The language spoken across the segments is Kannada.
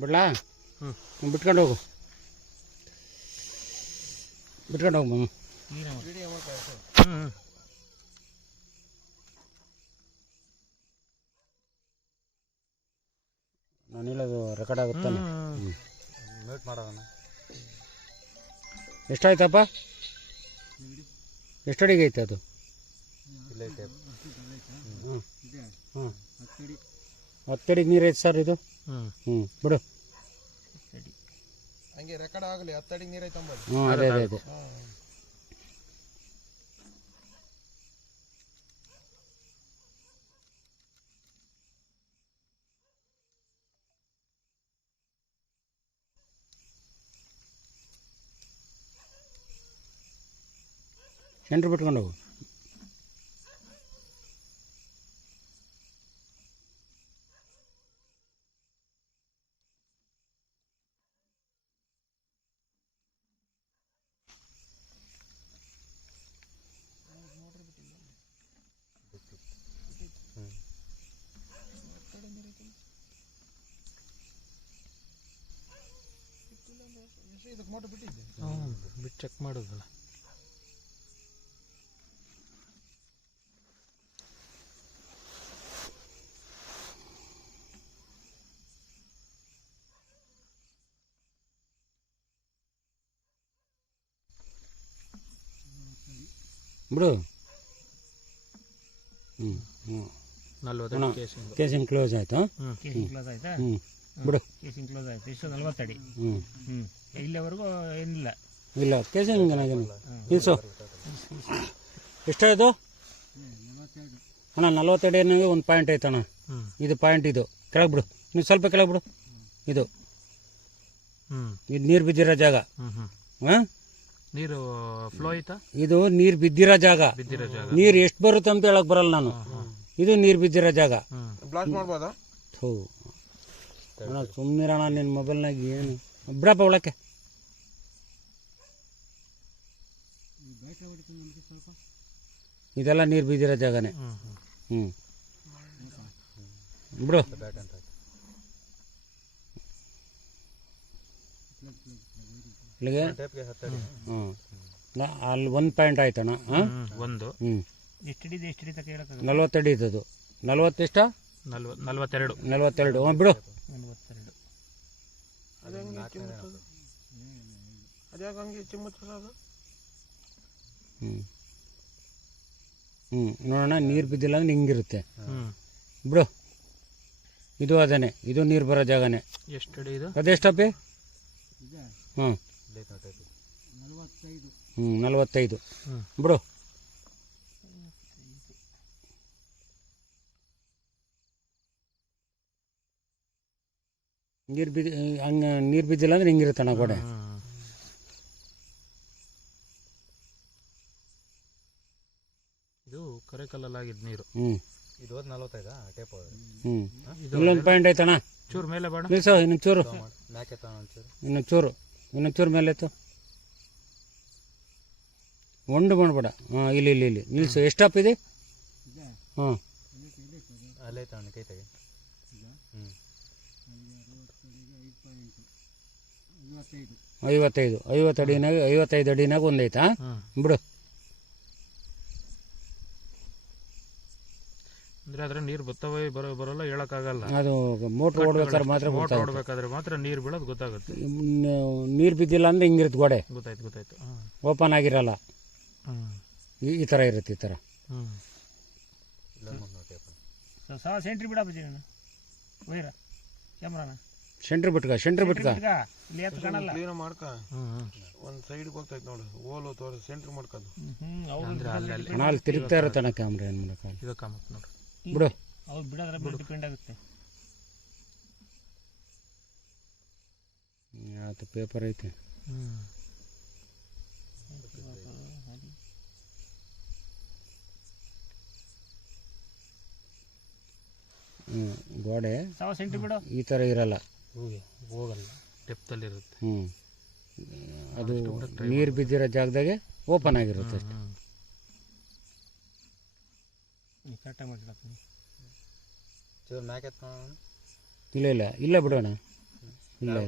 ಬಿಡ್ಲಾ? ಬಿಟ್ಕೊಂಡು ಹೋಗು, ಬಿಟ್ಕೊಂಡು ಹೋಗು ಮಾಮ. ನಾನು ಹೇಳೋದು ರೆಕಾರ್ಡ್ ಆಗುತ್ತಾನೆ. ಮ್ಯೂಟ್ ಮಾಡೋದಣ್ಣ. ಎಷ್ಟಾಯ್ತಪ್ಪ? ಎಷ್ಟು ಅಡಿಗೆ ಐತೆ ಅದು? ಹ್ಞೂ 10 ಅಡಿಗೆ ನೀರು ಐತೆ ಸರ್ ಇದು. ಬಿಡು. ಹಂಗೆ ರೆಕಾರ್ಡ್ ಆಗಲಿ. 10 ಅಡಿಗೆ ನೀರು ಐತೆ. ಹ್ಞೂ ಅದೇ ಅದೇ ಅದೇ. ಸೆಂಟ್ರ್ ಬಿಟ್ಕೊಂಡು ಹೋಗು. ಇದಕ್ಕೆ ಮೋಟರ್ ಬಿಟ್ಟಿದ್ದೆ. ಬಿಟ್ಟು ಚೆಕ್ ಮಾಡೋದಲ್ಲ. ಬಿಡು. 40 ಕೇಸಿಂಗ್ ಕ್ಲೋಸ್ ಆಯ್ತು. ಕ್ಲೋಸ್ ಆಯ್ತಾ? ಬಿಡು. ಕೇಸಿಂಗ್ ಕ್ಲೋಸ್ ಆಯ್ತು. ಇಷ್ಟು 40 ಅಡಿ. ಇಲ್ಲಿವರೆಗೂ ಏನಿಲ್ಲ. ಇಲ್ಲ ಕೇಸಿಂಗ್ ನಿಲ್ಸು. ಎಷ್ಟಾಯ್ತು ಅಣ್ಣ? 40 ಅಡಿನಾಗೆ ಒಂದು ಪಾಯಿಂಟ್ ಐತಣ್ಣ. ಇದು ಪಾಯಿಂಟ್, ಇದು ಕೆಳಗೆ ಬಿಡು. ನೀವು ಸ್ವಲ್ಪ ಕೆಳಗೆ ಬಿಡು. ಇದು ನೀರು ಬಿದ್ದಿರೋ ಜಾಗ. ಹಾಂ, ನೀರು ಫ್ಲೋ ಐತಾ? ಇದು ನೀರು ಬಿದ್ದಿರೋ ಜಾಗ. ನೀರು ಎಷ್ಟು ಬರುತ್ತೆ ಅಂತ ಹೇಳಕ್ ಬರಲ್ಲ ನಾನು. ಇದು ನೀರು ಬಿದ್ದಿರೋ ಜಾಗ. ಬ್ಲಾಸ್ಟ್ ಮಾಡ್ಬೋದಾ? ಥೂ ಅಣ್ಣ, ಸುಮ್ಮನಿರೋಣ ನಿನ್ನ ಮೊಬೈಲ್ನಾಗ. ಏನು ಬಿಡಪ್ಪ ಒಳಕ್ಕೆ. ಇದೆಲ್ಲ ನೀರು ಬಿದ್ದಿರೋ ಜಾಗನೇ. ಬಿಡು. ಇಲ್ಲಿಗೆ ಅಲ್ಲಿ 1 ಪಾಯಿಂಟ್ ಆಯ್ತಣ್ಣ. ಒಂದು ಎಷ್ಟಡಿ ತನಕ ಹೇಳಕ್ಕೆ? 40 ಅಡಿ ಇದ್ದದು. 40 ಎಷ್ಟ? 42. 42. ಬಿಡು. 42. ಅದ್ಯಾಕೆ ಚಿಮ್ಮತ್ತದ? ನೋಡೋಣ. ನೀರು ಬಿದ್ದಿಲ್ಲ ಅಂದ್ರೆ ಹಿಂಗಿರುತ್ತೆ. ಬಿಡು. ಇದು ಅದೇನೆ, ಇದು ನೀರು ಬರೋ ಜಾಗನೇ. ಎಷ್ಟಡಿ ಇದು? ಅದೆಷ್ಟಪ್ಪಿ? 45. ಬಿಡು. ನೀರು ಬಿದ್ದಿಲ್ಲ ಅಂದ್ರೆ ಹಿಂಗಿರುತ್ತಣ್ಣ ಗೋಡೆ. ಇದು ಕರೆಕಲ್ಲಲ್ಲಾಗಿದ್ದು ನೀರು. ಇದು 45 ಟೇಪ್. ಇಲ್ಲೊಂದು ಪಾಯಿಂಟ್ ಐತಣ್ಣ. ಚೂರು ಮೇಲೆ ಬೇಡ ನಿಲ್ಸು. ಇನ್ನೊಂದು ಚೂರು ಮೇಲೆ ಎತ್ತು. ಒಂದು ಮಾಡ್ಬೇಡ. ಇಲ್ಲಿ ಇಲ್ಲಿ ಇಲ್ಲಿ ನಿಲ್ಸು. ಎಷ್ಟಪ್ಪ ಇದೆ? ಹಾಂ, ಅಲ್ಲೇ ತಾಣ ಕೈ ತೆಗೆ. 55. 55 ಅಡಿನಾಗ ಒಂದೈತಾ? ಬಿಡು. ಅಂದ್ರೆ ಅದ್ರ ನೀರು ಬತ್ತವೆ ಬರೋಲ್ಲ ಹೇಳಕ್ಕಾಗಲ್ಲ. ಅದು ಮೋಟ್ರ್ ಓಡ್ಬೇಕಾದ್ರೆ ಮಾತ್ರ. ಮೋಟ್ರ್ ಓಡಬೇಕಾದ್ರೆ ಮಾತ್ರ ನೀರು ಬೀಳೋದು ಗೊತ್ತಾಗುತ್ತೆ. ನೀರು ಬಿದ್ದಿಲ್ಲ ಅಂದ್ರೆ ಹಿಂಗಿರುತ್ತೆ ಗೋಡೆ. ಗೊತ್ತಾಯ್ತು. ಓಪನ್ ಆಗಿರಲ್ಲ. ಈ ಥರ ಇರುತ್ತೆ. ಈ ಥರ ಸೆಂಟ್ರಿ ಬಿಡಪ್ಪ ವೈರ ಕ್ಯಾಮ್ರಾನ. ಸೆಂಟ್ರ್ ಬಿಟ್ಕ. ಇಲ್ಲಿ ಎತ್ತು ಕಾಣಲ್ಲ. ಕ್ಲೀನ್ ಮಾಡ್ಕ. ಒಂದು ಸೈಡ್ಗೆ ಹೋಗ್ತೈತೆ ನೋಡು. ಓಲು ತೋರ ಸೆಂಟ್ರ್ ಮಾಡ್ಕೋದು. ಅಲ್ಲಿ ತಿರುಗ್ತಾ ಇರುತ್ತಣ್ಣ ಕ್ಯಾಮ್ರಾ. ಏನು ಮಾಡೋಕ್ಕಾಗಲ್ಲ. ಇದು ಕಾಮತ್ ನೋಡು. ಬಿಡು. ಅವ್ರು ಬಿಡೋದ್ರ ಡಿಪೆಂಡ್ ಆಗುತ್ತೆ. ಯಾವತ್ತು ಪೇಪರ್ ಐತೆ. ಗೋಡೆ ಈ ಥರ ಇರಲ್ಲ. ಹೋಗಲ್ಲ, ಡೆಪ್ತಲ್ಲಿ ಇರುತ್ತೆ. ಅದು ನೀರು ಬಿದ್ದಿರೋ ಜಾಗದಾಗೆ ಓಪನ್ ಆಗಿರುತ್ತೆ ಅಷ್ಟೇ. ಇಲ್ಲ ಇಲ್ಲ ಇಲ್ಲ ಬಿಡೋಣ. ಇಲ್ಲ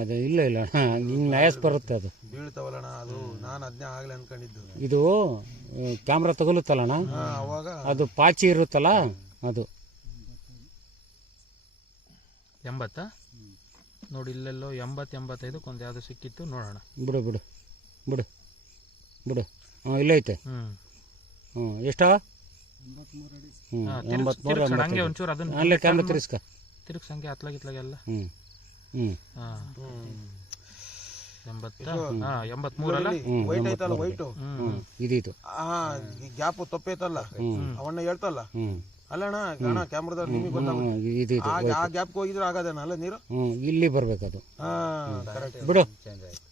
ಅದು ಇಲ್ಲ ಇಲ್ಲ ಹಿಂಗೆ ನಯಸ್ ಬರುತ್ತೆ ಅದು. ಬೀಳ್ತಾವಲ್ಲಣ್ಣ ಅದು, ನಾನು ಅದನ್ನೇ ಆಗ್ಲೇ ಅನ್ಕೊಂಡಿದ್ದು. ಇದು ಕ್ಯಾಮ್ರಾ ತಗುಲುತ್ತಲ್ಲಣ್ಣ, ಅವಾಗ ಅದು ಪಾಚಿ ಇರುತ್ತಲ್ಲ ಅದು. 80 ನೋಡಿ, ಇಲ್ಲೆಲ್ಲೋ 80-85 ಒಂದು ಯಾವುದು ಸಿಕ್ಕಿತ್ತು, ನೋಡೋಣ. ಬಿಡು ಬಿಡು ಬಿಡು ಬಿಡು. ಹಾಂ ಇಲ್ಲೈತೆ. ಎಷ್ಟಾ? 83 ಹಂಗೆ ಒಂಚೂರು ಅದನ್ನ ಅಲ್ಲೇ ಕ್ಯಾಮ್ರಾ ತಿರ್ಸ್ಕ. ತಿರುಗ್ಸ್ ಹಂಗೆ ಅತ್ಲಾಗಿತ್ಲಾಗೆಲ್ಲ. 83 ಅಲ್ಲ, ವೈಟ್ ಐತಲ್ಲ, ವೈಟು ಇದು ಗ್ಯಾಪ್ ತೊಪ್ಪೈತಲ್ಲ, ಅವನ್ನ ಹೇಳ್ತಲ್ಲ ಅಲ್ಲಣ್ಣ. ಅಣ್ಣ ಕ್ಯಾಮ್ರಾದಲ್ಲಿ ನಿಮಗೆ ಗೊತ್ತಾಗುತ್ತೆ. ಇದು ಆ ಗ್ಯಾಪ್ಗೆ ಹೋಗಿದ್ರೆ ಆಗದೇನಲ್ಲ ನೀರು. ಇಲ್ಲಿ ಬರ್ಬೇಕದು. ಕರೆಕ್ಟ್ ಬಿಡು.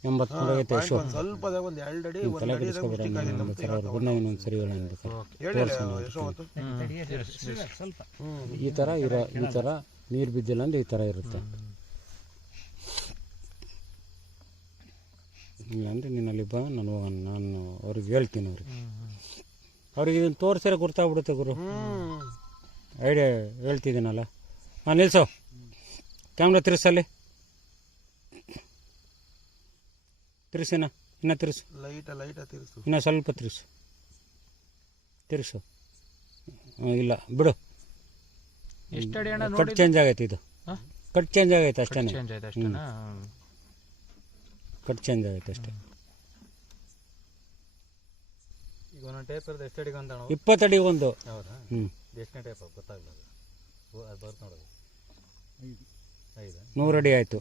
83 ಆಗೈತೆ. ಸ್ವಲ್ಪ ಒಂದ್ 2 ಅಡಿ ತಲೆ ಕೆಡಿಸ್ಕೊಬೇಡ. ಇನ್ನೊಂದು ಸರಿ ಹೇಳೋಣ. ಸ್ವಲ್ಪ ಈ ಥರ ನೀರು ಬಿದ್ದಿಲ್ಲ ಅಂದ್ರೆ ಈ ಥರ ಇರುತ್ತೆ. ಇಲ್ಲಾಂದ್ರೆ ನೀನು ಅಲ್ಲಿ ಬಾ, ನಾನು ಅವ್ರಿಗೆ ಹೇಳ್ತೀನಿ. ಅವ್ರಿಗೆ ಇದನ್ನು ತೋರಿಸಿದ್ರೆ ಗೊತ್ತಾಗ್ಬಿಡುತ್ತೆ ಗುರು. ಐಡಿಯಾ ಹೇಳ್ತಿದ್ದೀನಲ್ಲ. ಹಾಂ ನಿಲ್ಸೋ, ಕ್ಯಾಮ್ರಾ ತಿರ್ಸಲ್ಲಿ. ತಿರ್ಸಿನ ಇನ್ನು ತಿರ್ಸು, ಲೈಟ್ ತಿರ್ಸು, ಇನ್ನು ಸ್ವಲ್ಪ ತಿರ್ಸು. ಇಲ್ಲ ಬಿಡು. ಎಷ್ಟು ಅಡಿ ಅಣ್ಣ? ಕಟ್ ಚೇಂಜ್ ಆಗೈತೆ. ಇದು ಕಟ್ ಚೇಂಜ್ ಆಗೈತೆ ಅಷ್ಟೇ. ಚೇಂಜ್ ಆಯ್ತು ಅಷ್ಟೇನಾ? ಕಟ್ ಚೇಂಜ್ ಆಗೈತೆ ಅಷ್ಟೇ. ಈಗ ಒಂದೊಂದು ಟೇಪ್ ಇರೋದು ಎಷ್ಟು ಅಡಿಗೆ ಅಂತ 20 ಅಡಿ ಒಂದು. ಹೌದಾ? ಎಷ್ಟನೇ ಟೇಪ್ ಗೊತ್ತಾಗಲ್ಲ ಅದು ಬರ್ತು ನೋಡೋದು. 100 ಅಡಿ ಆಯಿತು.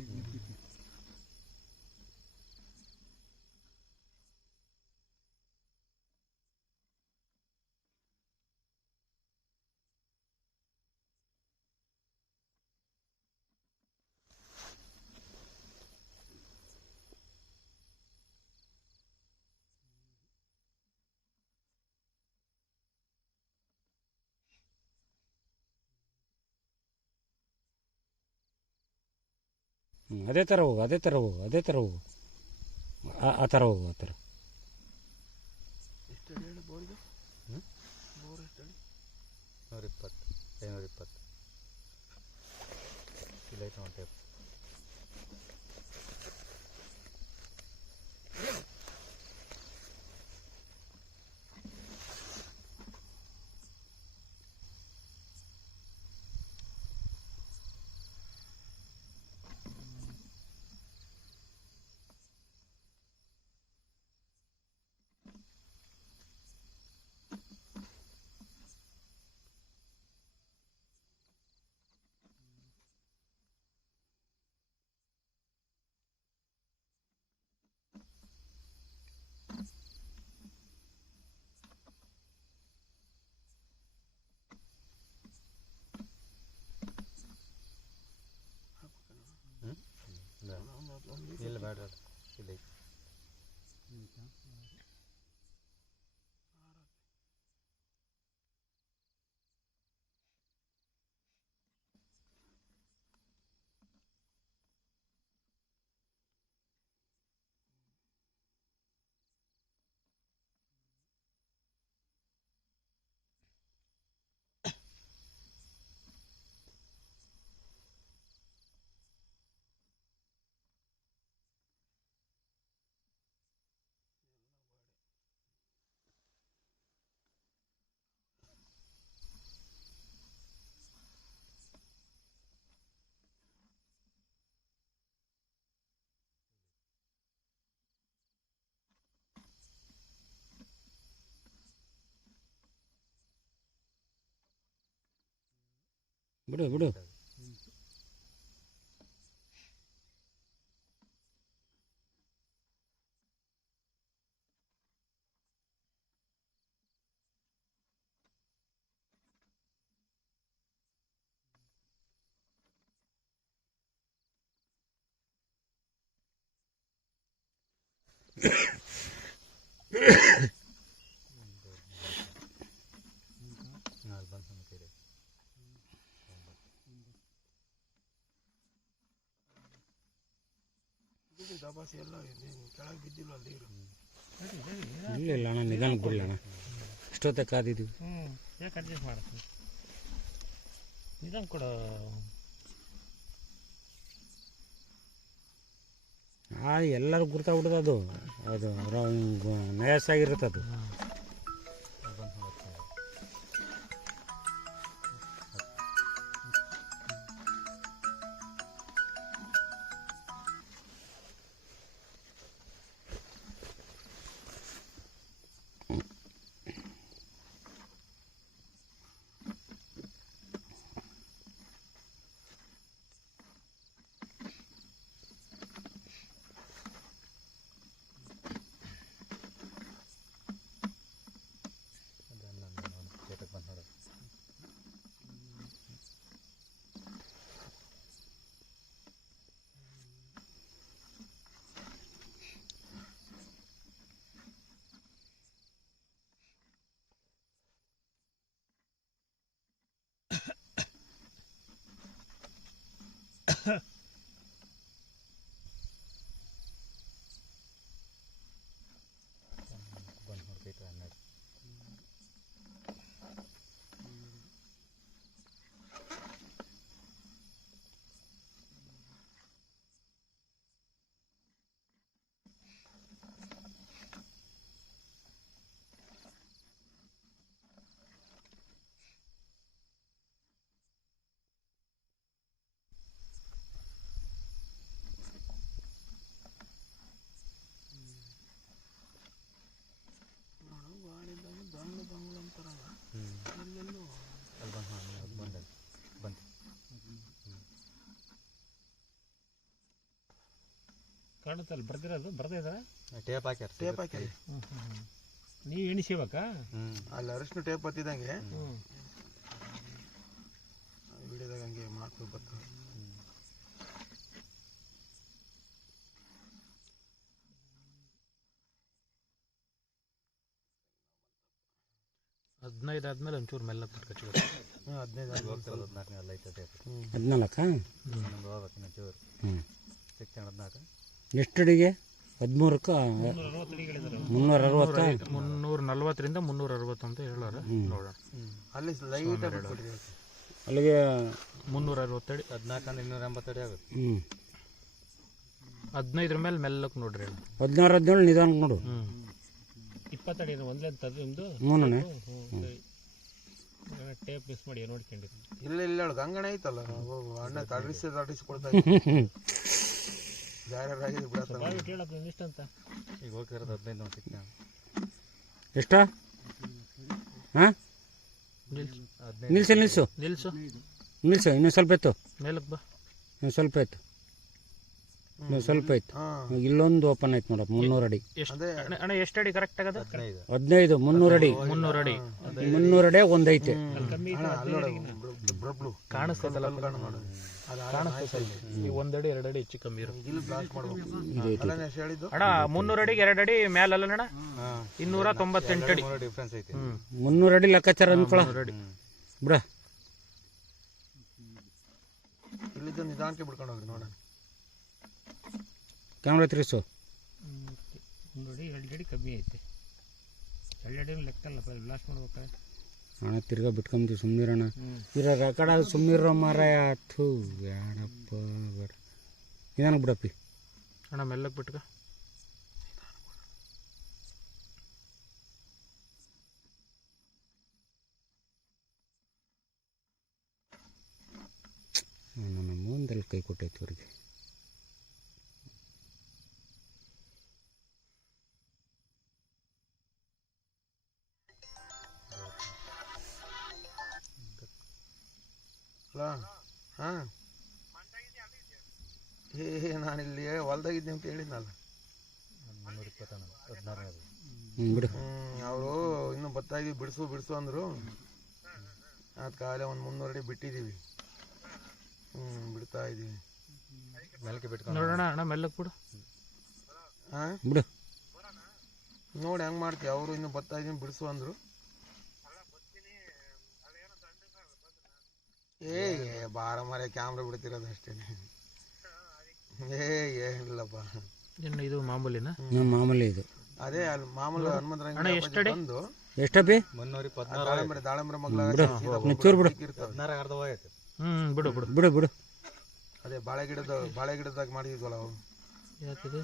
ಅದೇ ಥರ ಹೋಗು. ಆ ಥರ ಹೋಗು. ಎಷ್ಟು ಅಡಿ ಹೇಳಿ ಬೋರ್ಗೆ? 120 520 ಇಲ್ಲೈತೆ ಒಂದು ಟೇಪ್. ಇಲ್ಲ ಬೇಡ ಇಲ್ಲ. ಬಿಡು ಬಿಡು. ದಬಾಸಿ ಎಲ್ಲ ಕೆಳಗೆ ಬಿದ್ದಿಲ್ಲ ನೀರು. ಇಲ್ಲ ಅಣ್ಣ, ನಿಧಾನಕ್ಕೆ ಬಿಡಲಣ್ಣ. ಇಷ್ಟೊತ್ತೆ ಕಾದಿದ್ದೀವಿ. ಯಾಕೆ ಅಡ್ಜಸ್ಟ್ ಮಾಡೋದು? ನಿಧಾನ ಕೊಡು. ಎಲ್ಲರೂ ಗುರ್ತಾಗ್ಬಿಡ್ದು ಅದು ಅದು ನಯಸ್ಸಾಗಿರುತ್ತೆ ಅದು. ಚೇತಕ್ಕೆ ಬಂದು ನೋಡೋದು. ಬಂದು ನೋಡ್ಕೈತೆ 12. ಅಲ್ಲಿ ಬಂದು ಬಂತು. ಕಾಣುತ್ತಲ್ಲ ಬರ್ದಿರೋದು ಬರ್ದೇ ಇದಾರೆ. ಟೇಪ್ ಹಾಕ್ಯಾರ. ಟೇಪ್ ಹಾಕಿ ನೀವು ಎಣಿಸಿಬೇಕಾ? ಅಲ್ಲಿ ಅರಿಶಿನ ಟೇಪ್ ಹತ್ತಿದಂಗೆ ಹ್ಞೂ ವಿಡಿಯೋದಾಗ ಹಂಗೆ ಮಾತು ಬರ್ತದೆ. 15 ಆದ್ಮೇಲೆ ಒಂಚೂರು ಮೆಲ್ಲಕ್ಕೆ ಬಿಟ್ಕೊಚ್ಚು. 15 ಹೋಗ್ತಿರೋದು 14 ಎಲ್ಲ ಐತೆ ಟೇಪ್. 14 ನಮ್ಗೆ ಹೋಗ್ಬೇಕು ಇನ್ನೂ ಚೂರು. 14 ಎಷ್ಟು ಅಡಿಗೆ? 13ಕ್ಕೆ 60 ಅಡಿಗಳಿದ್ದಾರೆ. 360. 340ರಿಂದ 360 ಅಂತ ಹೇಳೋರ. ನೋಡೋಣ. ಅಲ್ಲಿ ಲೈಟ್ ಬಿಟ್ಬಿಟ್ಟಿದೆ. ಅಲ್ಲಿಗೆ 360 ಅಡಿ. 14 ಅಂದ್ರೆ 280 ಅಡಿ ಆಗುತ್ತೆ. 15 ಮೇಲೆ ಮೆಲ್ಲಕ್ಕೆ ನೋಡ್ರಿ. 16 17 ನಿಧಾನಕ್ಕೆ ನೋಡು. 20 ಅಡಿ ಒಂದ್ಲೆ ತದ್ದು ಹ್ಞೂ ಟೇಪ್ ಮಿಸ್ ಮಾಡಿ ನೋಡ್ಕೊಂಡಿದ್ದು. ಇಲ್ಲ ಹೇಳು ಗಂಗಣ ಐತಲ್ಲ ಅಣ್ಣ ತಡಿಸ್ಕೊಳ್ತಾ ಜಾರಾಗಿದೆ ಬಿಡತ್ತ. ಹೇಳೋದು ಇಷ್ಟ ಅಂತ ಈಗ ಹೋಗ್ತಿರೋದು 15 ನೋಡಿ ಸಿಕ್ತ. ಎಷ್ಟ? ಹಾಂ ನಿಲ್ಸು ನಿಲ್ಸು ನಿಲ್ಸು ನಿಲ್ಸು. ಇನ್ನೂ ಸ್ವಲ್ಪ ಇತ್ತು. ಮೇಲಕ್ಕೆ ಬಾ. ಇನ್ನೂ ಸ್ವಲ್ಪ ಇತ್ತು. ಇನ್ನೂ ಸ್ವಲ್ಪ ಇತ್ತು. ಇಲ್ಲೊಂದು ಓಪನ್ ಆಯ್ತು ನೋಡಪ್ಪ. 300 ಅಡಿ. ಅಣ್ಣ ಎಷ್ಟು ಅಡಿ ಕರೆಕ್ಟ್ ಆಗದ? 15 300 ಅಡಿ. 300 ಅಡಿ. 300 ಅಡಿ ಒಂದೈತೆ. ಕಾಣಿಸ್ತೈತಲ್ಲ, ಕಾಣಿಸ್ತೈತಲ್ಲ. ಈ 1 ಅಡಿ 2 ಅಡಿ ಹೆಚ್ಚು ಕಮ್ಮಿ ಇರು. ಅಣ್ಣ 300 ಅಡಿಗೆ 2 ಅಡಿ ಮ್ಯಾಲಲ್ಲ ಅಣ್ಣ. 298 ಅಡಿ ಡಿಫ್ರೆನ್ಸ್ ಐತಿ. 300 ಅಡಿ ಲೆಕ್ಕಾಚಾರ ಅನ್ಕೊಳ ಬಿಡ. ಇಲ್ಲಿದ್ದ ನಿಧಾನಕ್ಕೆ ಬಿಡ್ಕೊಂಡು ಹೋಗ್ರಿ ನೋಡೋಣ. ಕ್ಯಾಮ್ರಾ ತಿರ್ಸು. 1 ಅಡಿ 2 ಅಡಿ ಕಮ್ಮಿ ಐತೆ. 2 ಅಡಿ ಲೆಕ್ಕ ಅಲ್ಲ, ಬ್ಲಾಸ್ಟ್ ಮಾಡ್ಬೇಕಾ? ಅಣ್ಣ ತಿರ್ಗಾ ಬಿಟ್ಕೊಂತೀವಿ ಸುಮ್ಮನಿರೋಣ. ಇರೋ ರೆಕಾರ್ಡ್ ಅದು ಸುಮ್ಮನಿರೋ ಮಾರಾಯ. ಥೂ ಬೇಡಪ್ಪ ಬೇಡ. ನಿಧಾನಕ್ಕೆ ಬಿಡಪ್ಪಿ. ಅಣ್ಣ ಮೆಲ್ಲಕ್ಕೆ ಬಿಟ್ಕ. ನನ್ನ ಮುಂದಲ್ಲಿ ಕೈ ಕೊಟ್ಟೈತಿ ಅವ್ರಿಗೆ. ಹಾಂ ನಾನಿಲ್ಲಿ ಹೊಲ್ದಾಗಿದ್ದೆ ಅಂತ ಹೇಳಿದ್ನಲ್ಲ. 320 16 ಬಿಡು. ಅವರು ಇನ್ನೂ ಬರ್ತಾ ಇದೀವಿ ಬಿಡಿಸು ಅಂದರು. ಅದು ಕಾಲೇ ಒಂದು 300 ಅಡಿ ಬಿಟ್ಟಿದ್ದೀವಿ. ಬಿಡ್ತಾ ಇದ್ದೀವಿ. ಮೆಲ್ಕೆ ಬಿಟ್ಕೊಂಡು ನೋಡೋಣ. ಅಣ್ಣ ಮೆಲ್ಲಕ್ಕೆ ಬಿಡು. ಹಾಂ ಬಿಡು. ನೋಡಿ ಹೆಂಗೆ ಮಾಡ್ತೀವಿ. ಅವರು ಇನ್ನೂ ಬರ್ತಾ ಇದೀನಿ ಬಿಡಿಸು ಅಂದರು. ಬಾರ ಮರೆ ಕ್ಯಾಮ್ರಾ ಬಿಡ್ತಿರೋದು ಅಷ್ಟೇ. ಏನಿಲ್ಲಪ್ಪ. ಇನ್ನು ಇದು ಮಾಮೂಲಿನ ಮಾಮೂಲಿ ಇದು. ಅದೇ ಅಲ್ಲಿ ಮಾಮೂಲು ಹನುಮಂತರಂಗ ಬಂದು ಎಷ್ಟಪ್ಪಿ? 316 ದಾಳಂಬ್ರ ಮಗ್ಲ ಚೂರು ಬಿಡು. 16 ಅರ್ಧ ಹೋಗೈತೆ. ಬಿಡು ಬಿಡು ಬಿಡು ಬಿಡು. ಅದೇ ಬಾಳೆ ಗಿಡದಾಗ ಮಾಡಿದ್ವಲ್ಲ ಅವು. ಯಾಕಿದು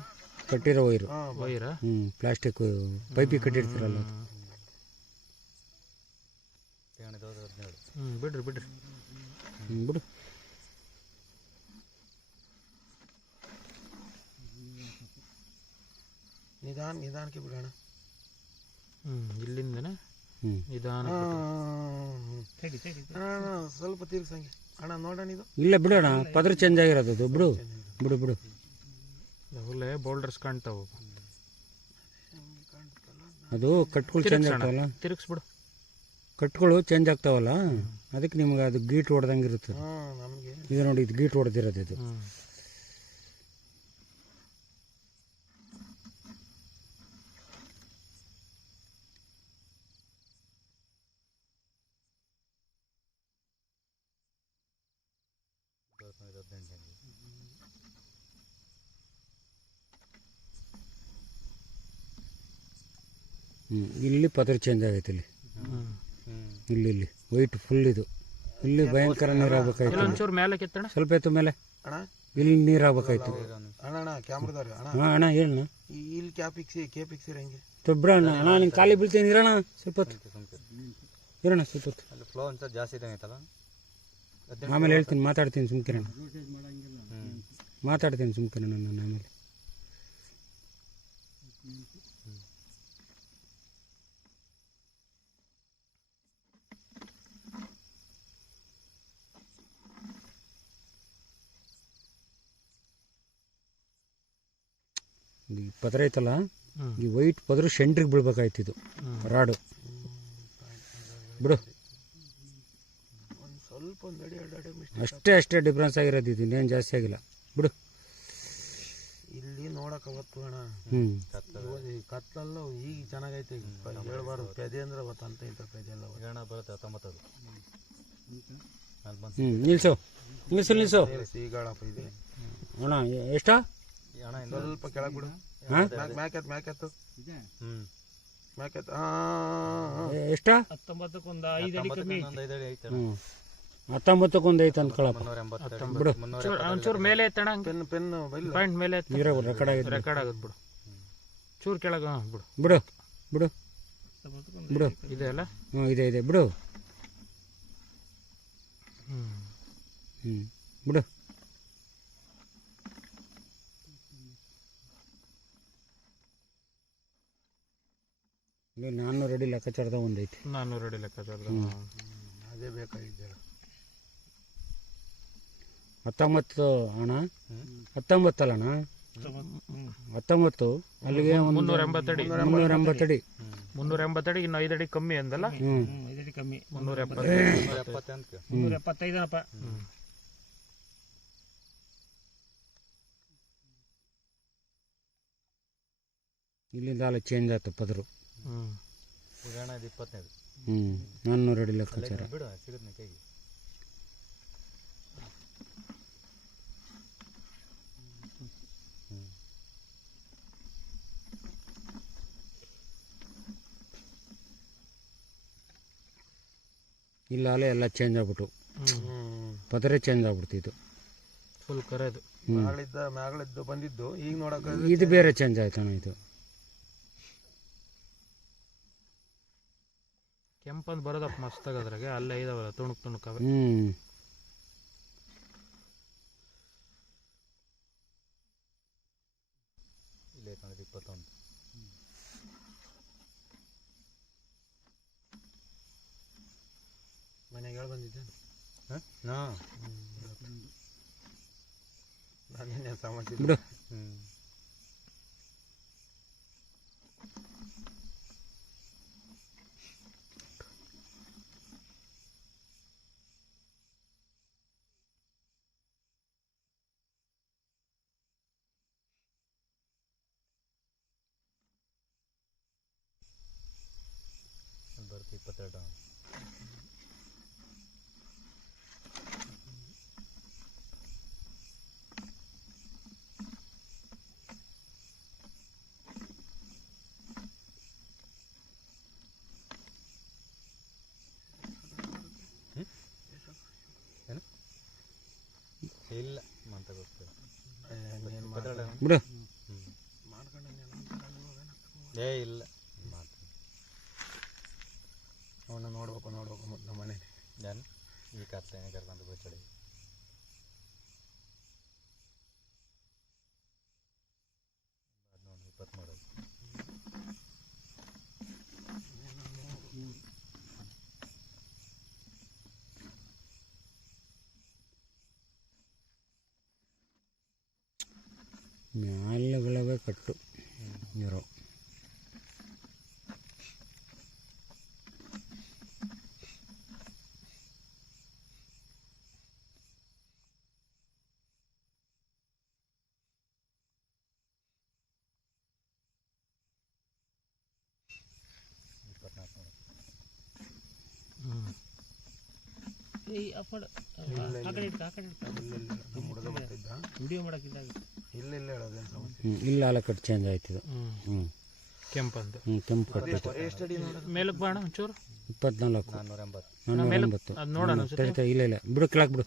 ಕಟ್ಟಿರೋ ವೈರು. ವೈರಾ? ಪ್ಲಾಸ್ಟಿಕ್ ಪೈಪಿಗೆ ಕಟ್ಟಿರ್ತೀರಲ್ಲ ಅದು. ಬಿಡ್ರಿ ಬಿಡ್ರಿ. ಬಿಡು. ನಿಧಾನಕ್ಕೆ ಬಿಡೋಣ. ಇಲ್ಲಿಂದನೇ ಹ್ಮ್ ನಿಧಾನ. ತೆಗಿ ತೆಗಿ ಅಣ್ಣ ಸ್ವಲ್ಪ ತೀರ್ಸಂಗೆ ಅಣ್ಣ ನೋಡೋಣ ಇದು. ಇಲ್ಲ ಬಿಡೋಣ, ಪದ್ರ ಚೇಂಜ್ ಆಗಿರೋದು ಅದು. ಬಿಡು ಬಿಡು ಬಿಡು. ಒಳ್ಳೆ ಬೋಲ್ಡರ್ಸ್ ಕಾಣ್ತಾವ. ಅದು ಕಟ್ಗಳು ಚೇಂಜ್ ಆಗ್ತಾವಲ್ಲ, ತಿರುಗಿಸ್ಬಿಡು. ಕಟ್ಗಳು ಚೇಂಜ್ ಆಗ್ತಾವಲ್ಲ, ಅದಕ್ಕೆ ನಿಮ್ಗೆ ಅದು ಗೀಟ್ ಹೊಡೆದಂಗೆ ಇರುತ್ತೆ. ನಮಗೆ ಇದು ನೋಡಿ, ಇದು ಗೀಟ್ ಹೊಡೆದಿರೋದು ಇದು. ಇಲ್ಲಿ ಪತ್ರ ಚೇಂಜ್ ಆಗೈತೆ. ಇಲ್ಲಿ ಇಲ್ಲಿ ವೈಟ್ ಫುಲ್ ಇದು. ಇಲ್ಲಿ ಭಯಂಕರ ನೀರಾಗಬೇಕಾಯ್ತು. ಒಂಚೂರು ಮೇಲೆ ಕೆತ್ತಣ, ಸ್ವಲ್ಪ ಎತ್ತು ಮೇಲೆ. ಅಣ್ಣ ಇಲ್ಲಿ ನೀರಾಗಬೇಕಾಯ್ತು. ಅಣ್ಣ ಕ್ಯಾಮ್ರಾದವ್ರೆ ಅಣ್ಣ ಹಾಂ ಅಣ್ಣ ಹೇಳಣ್ಣ. ಇಲ್ಲಿ ಕೇಪ್ ಇಕ್ಸಿರ ಹೆಂಗೆ ತೊಬ್ರ ಅಣ್ಣ. ಅಣ್ಣ ನಿಂಗೆ ಖಾಲಿ ಬೀಳ್ತೀನಿ, ಇರೋಣ ಸ್ವಲ್ಪ ಹೊತ್ತು. ಇರೋಣ ಸ್ವಲ್ಪ ಹೊತ್ತು, ಫ್ಲೋ ಅಂತ ಜಾಸ್ತಿ ಇದಂಗೈತಲ್ಲ. ಆಮೇಲೆ ಹೇಳ್ತೀನಿ, ಮಾತಾಡ್ತೀನಿ ಸುಮ್ಕಿರಣ. ಮಾತಾಡ್ತೀನಿ ಸುಮ್ಕಿರಣ ನಾನು ಆಮೇಲೆ. ಈ ಪದ್ರ ಐತಲ್ಲ, ಈ ವೈಟ್ ಪದ್ರ ಸೆಂಟ್ರಿಗೆ ಬೀಳ್ಬೇಕಾಯ್ತು ಇದು ರಾಡು. ಬಿಡು, ಸ್ವಲ್ಪ ಒಂದು ಅಡಿ 2 ಅಡಿ ಅಷ್ಟೇ ಡಿಫ್ರೆನ್ಸ್ ಆಗಿರೋದು ಇದು, ಇನ್ನೇನು ಜಾಸ್ತಿ ಆಗಿಲ್ಲ. ಬಿಡು. ಇಲ್ಲಿ ನೋಡಕ್ಕೆ ಅವತ್ತು ಅಣ್ಣ ಕತ್ಲಲ್ಲ ಈಗ ಚೆನ್ನಾಗೈತೆ. ಹೇಳ್ಬಾರ್ದು ಪೆದೆ ಅಂದ್ರೆ ಅವತ್ತು ಅಂತ ಇಂಥ ಪೆದೆ ಎಲ್ಲ ಗಣ ಬರುತ್ತೆ 19 ನಿಲ್ಸು ನಿಲ್ಸು ನಿಲ್ಸು. ಸೀಗಾಳಪ್ಪ ಇದೆ ಅಣ್ಣ. ಎಷ್ಟ ಅಣ್ಣ ಸ್ವಲ್ಪ ಕೆಳಗೆ ಬಿಡು. ಮ್ಯಾಕೆತ್ತು ಮ್ಯಾಕೆತ್ತು. ಎಷ್ಟ? 19ಕ್ಕೆ 5 ಅಡಿ ಕಮ್ಮಿ. 19ಕ್ಕೆ ಐತೆ ಅಂದ್ಕೊಳಪ್ಪ. ಬಿಡು. ಒಂಚೂರು ಮೇಲೆ ಎತ್ತಣ, ಪೆನ್ ಪಾಯಿಂಟ್ ಮೇಲೆ ರೆಕಾರ್ಡ್ ಆಗಿದೆ. ರೆಕಾರ್ಡ್ ಆಗುತ್ತೆ. ಬಿಡು, ಚೂರು ಕೆಳಗೆ. ಬಿಡು ಬಿಡು ಬಿಡು ಬಿಡು. ಇದೆ ಅಲ್ಲ? ಹ್ಞೂ ಇದೆ ಇದೆ. ಬಿಡು. ಬಿಡು. ಇಲ್ಲಿ 400 ಅಡಿ ಲೆಕ್ಕಾಚಾರದ ಒಂದೈತಿ. 400 ಅಡಿ ಲೆಕ್ಕಾಚಾರದ. ಅದೇ ಬೇಕಾಗಿದ್ದೆ. 19 ಅಣ್ಣ. 19 ಅಲ್ಲ ಅಣ್ಣ, 19. ಅಲ್ಲಿಗೆ 380 ಅಡಿ. 380 ಅಡಿ. 380 ಅಡಿ. ಇನ್ನು 5 ಅಡಿ ಕಮ್ಮಿ ಅಂದಲ್ಲ? 5 ಅಡಿ ಕಮ್ಮಿ. 375 ಅಪ್ಪ. ಇಲ್ಲಿಂದ ಅಲ್ಲಿ ಚೇಂಜ್ ಆಯ್ತು ಪದರು. ಈಗ 25. 400 ಅಡಿ ಲೆಕ್ಕಾಚಾರ. ಬಿಡು, ಸಿಗುತ್ತೆ ಕೈಗೆ. ಇಲ್ಲ ಅಲ್ಲೇ ಎಲ್ಲ ಚೇಂಜ್ ಆಗ್ಬಿಟ್ಟು ಪದರೆ ಚೇಂಜ್ ಆಗ್ಬಿಡ್ತಿದ್ದು. ಫುಲ್ ಕರೆದು ಮ್ಯಾಗಳಿದ್ದು ಬಂದಿದ್ದು ಈಗ ನೋಡಕ್ಕೆ ಇದು ಬೇರೆ ಚೇಂಜ್ ಆಯ್ತಾನ. ಇದು ಕೆಂಪಂದು ಬರೋದಪ್ಪ ಮಸ್ತಾಗ. ಅದ್ರಾಗೆ ಅಲ್ಲೇ ಇದಾವಲ್ಲ ತುಣುಕ್ ತುಣುಕವೆ. ಇಲ್ಲೇ 21. ಮನೆಗೆ ಬಂದಿದ್ದೆ ನಾನೇನೇ ಸಮಾಚಾರ. ಬಿಡು. ಬರುತ್ತೆ 22. ಇಲ್ಲ ಅಂತ ಗೊತ್ತಿಲ್ಲ. ಬಿಡು. ಕತ್ತಲೆ ಕರ್ಕೊಂಡು ಬಚ್ಚಡಿ ನೋಡಿ 23 ಮ್ಯಾಲೆಗಳವೆ ಕಟ್ಟು ಇರೋ ಆ ಕಡೆ ಇಟ್ಕ ನಮ್ಮ ಹುಡುಗ ಬರ್ತಿದ್ದ ವಿಡಿಯೋ ಮಾಡಕ್ಕಿದ್ದಾಗ ಇಲ್ಲ ಹೇಳೋದೇನು ಸಮಸ್ಯೆ ಇಲ್ಲ ಅಲ್ಲ ಕಟ್ಟು ಚೇಂಜ್ ಆಯ್ತಿದ್ದು ಹ್ಞೂ ಕೆಂಪಂದು ಕೆಂಪು ಕಟ್ಟು ಎಷ್ಟು ಅಡಿ ನೋಡೋದು ಮೇಲಕ್ಕೆ ಬಾಣ ಒಂಚೂರು 24 480 480 ಅದು ನೋಡೋಣ ತಡಿತಾ ಇಲ್ಲ ಬಿಡು ಕೆಳಗೆ ಬಿಡು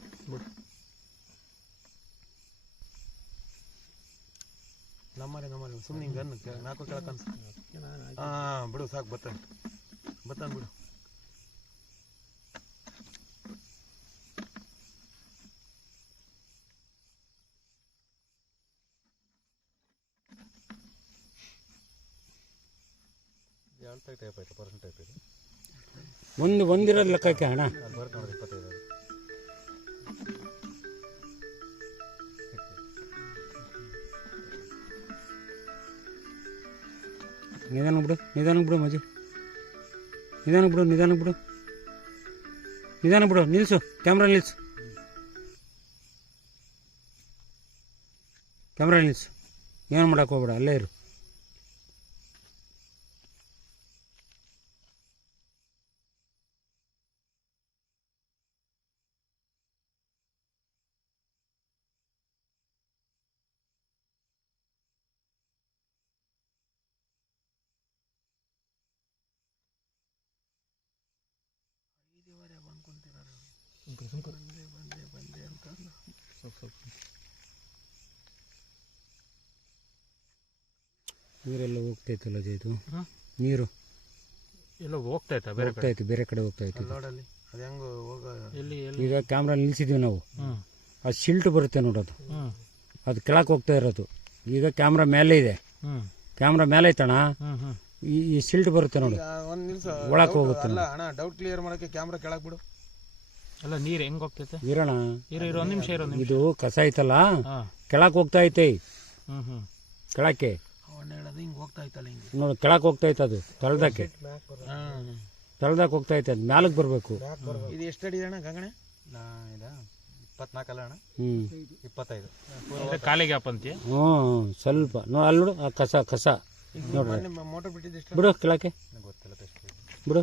ನಮ್ಮನೆ ಸುಮ್ಮನೆ ಹಿಂಗೆ ಅನ್ನು ನಾಲ್ಕು ಕೆಳಕನ್ಸ ಹಾಂ ಬಿಡು ಸಾಕು ಬತ್ತಾನೆ ಬಿಡು ಯಾವ ಟೈಪ್ ಆಯ್ತು ಪರ್ಸೆಂಟ್ ಟೈಪ್ ಇದೆ ಒಂದಿರೋದು ಲೆಕ್ಕಕ್ಕೆ ಅಣ್ಣ ಅದು ಬರ್ಕ್ ನೋಡ್ರಿ 25 ನಿಧಾನ ಬಿಡು ಮಜಿ ನಿಧಾನ ಬಿಡು ನಿಲ್ಲಿಸು ಕ್ಯಾಮ್ರಾ ನಿಲ್ಲಿಸು ಏನು ಮಾಡಕ್ಕೆ ಹೋಗ್ಬೇಡ ಅಲ್ಲೇ ಇರು ಬಂದೆ ಅಂತ ನೀರೆಲ್ಲ ಹೋಗ್ತೈತಲ್ಲ ಇದು ನೀರು ಎಲ್ಲ ಹೋಗ್ತಾಯ್ತಾ ಬೇರೆ ಕಡೆ ಹೋಗ್ತಾಯ್ತು ಬೇರೆ ಕಡೆ ಹೋಗ್ತಾಯ್ತು ನೋಡಲ್ಲಿ ಅದು ಹೆಂಗೆ ಎಲ್ಲಿ ಈಗ ಕ್ಯಾಮ್ರಾ ನಿಲ್ಸಿದ್ದೀವಿ ನಾವು ಅದು ಶಿಲ್ಟ್ ಬರುತ್ತೆ ನೋಡೋದು ಅದು ಕೆಳಕ್ಕೆ ಹೋಗ್ತಾ ಇರೋದು ಈಗ ಕ್ಯಾಮ್ರಾ ಮೇಲೆ ಇದೆ ಕ್ಯಾಮ್ರಾ ಮೇಲೆ ಐತಣ್ಣ ಈ ಶಿಲ್ಟ್ ಬರುತ್ತೆ ನೋಡು ಒಂದು ನಿಲ್ಸ ಒಳಕ್ಕೆ ಹೋಗುತ್ತೆ ಅಲ್ಲ ಅಣ್ಣ ಡೌಟ್ ಕ್ಲಿಯರ್ ಮಾಡೋಕ್ಕೆ ಕ್ಯಾಮ್ರಾ ಕೆಳಗೆ ಬಿಡು ಅಲ್ಲ ನೀರು ಹೆಂಗ್ ಹೋಗ್ತೈತೆ ಇರೋಣ ಇರೋ ಒಂದು ನಿಮಿಷ ಇದು ಕಸ ಐತಲ್ಲ ಕೆಳಕ್ಕೆ ಹೋಗ್ತಾ ಐತೆ ಕೆಳಕ್ಕೆ ಅವನ್ನ ಹೇಳೋದು ಹಿಂಗೆ ಹೋಗ್ತಾ ಇತ್ತಲ್ಲ ಹಿಂಗೆ ನೋಡು ಕೆಳಕ್ಕೆ ಹೋಗ್ತಾ ಐತೆ ಅದು ತಳದಕ್ಕೆ ಹೋಗ್ತಾ ಐತೆ ಅದು ಮ್ಯಾಲಕ್ಕೆ ಬರಬೇಕು ಇದು ಎಷ್ಟು ಅಡಿ ಅಣ್ಣ ಗಂಗಣೆ ಇದೆ 24 ಅಲ್ಲ ಅಣ್ಣ 25 ಕಾಲಿಗೆ ಗ್ಯಾಪ್ ಅಂತೀಯ ಹ್ಞೂ ಸ್ವಲ್ಪ ನೋಡಿ ಅಲ್ಲಿ ನೋಡು ಆ ಕಸ ನೋಡ್ರಿ ಮೋಟರ್ ಬಿಟ್ಟಿದ್ದು ಎಷ್ಟು ಬಿಡು ಕೆಳಕ್ಕೆ ಗೊತ್ತಿಲ್ಲ ಎಷ್ಟು ಬಿಡು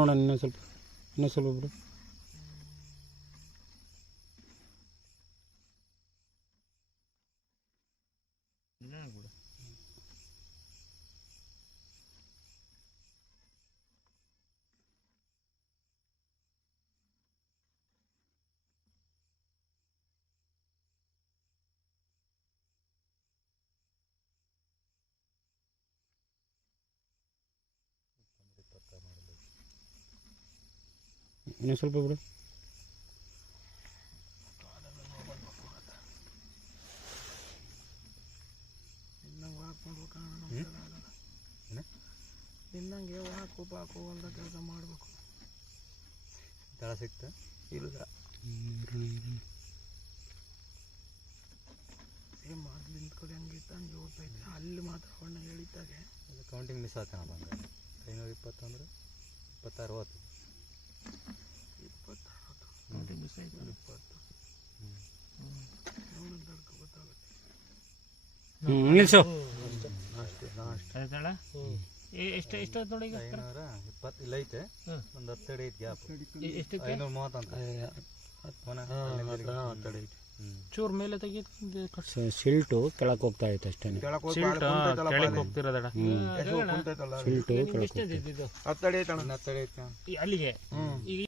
ನೋಡೋಣ ಇನ್ನೊಂದು ಸ್ವಲ್ಪ ಬಿಡು ಇನ್ನೊಂದು ಸ್ವಲ್ಪ ಬಿಡು ನಿನ್ನಂಗೆ ವಾಕು ಪಾಕು ಹೊಲ್ದ ಕೆಲಸ ಮಾಡಬೇಕು ತಳ ಸಿಕ್ತ ಇಲ್ಲ ಸೇಮ್ ಮೊದಲಿನ ಕಡೆ ಹಂಗಿತ್ತು ಹಂಗೆ ಹೋಗ್ತೈತೆ ಅಲ್ಲಿ ಮಾತ್ರ ಅವಣ್ಣ ಹೇಳಿದ್ದಾಗೆ ಕೌಂಟಿಂಗ್ ಮಿಸ್ ಆಗ್ತಾನ ಬಂಗ 520 ಅಂದ್ರೆ 26 ಹೋಗ್ತದೆ 26 ಮಿಸ್ ಆಯ್ತು 20 ನೋಡಿದ ತಡ್ಕ ಗೊತ್ತಾಗುತ್ತೆ ನಿಲ್ಸು ಎಷ್ಟು ನೋಡಿ ಈಗ 520 ಇಲ್ಲ ಐತೆ ಒಂದು 10 ಅಡಿ ಐತೆ ಗ್ಯಾಪ್ ಎಷ್ಟು 530 ಅಂತ ಚೂರ್ ಮೇಲೆ ತೆಗಿ ಶಿಲ್ಟು ಕೆಳಕ್ಕೆ ಹೋಗ್ತಾ ಐತೆ ಅಷ್ಟೇ ಕೆಳಗೆ ಹೋಗ್ತಿರೋದಡ ಶಿಲ್ಟು ಎಷ್ಟು ಹತ್ತಡಿ ಐತಣ್ಣ 10 ಅಡಿ ಐತೆ ಅಲ್ಲಿಗೆ ಈಗ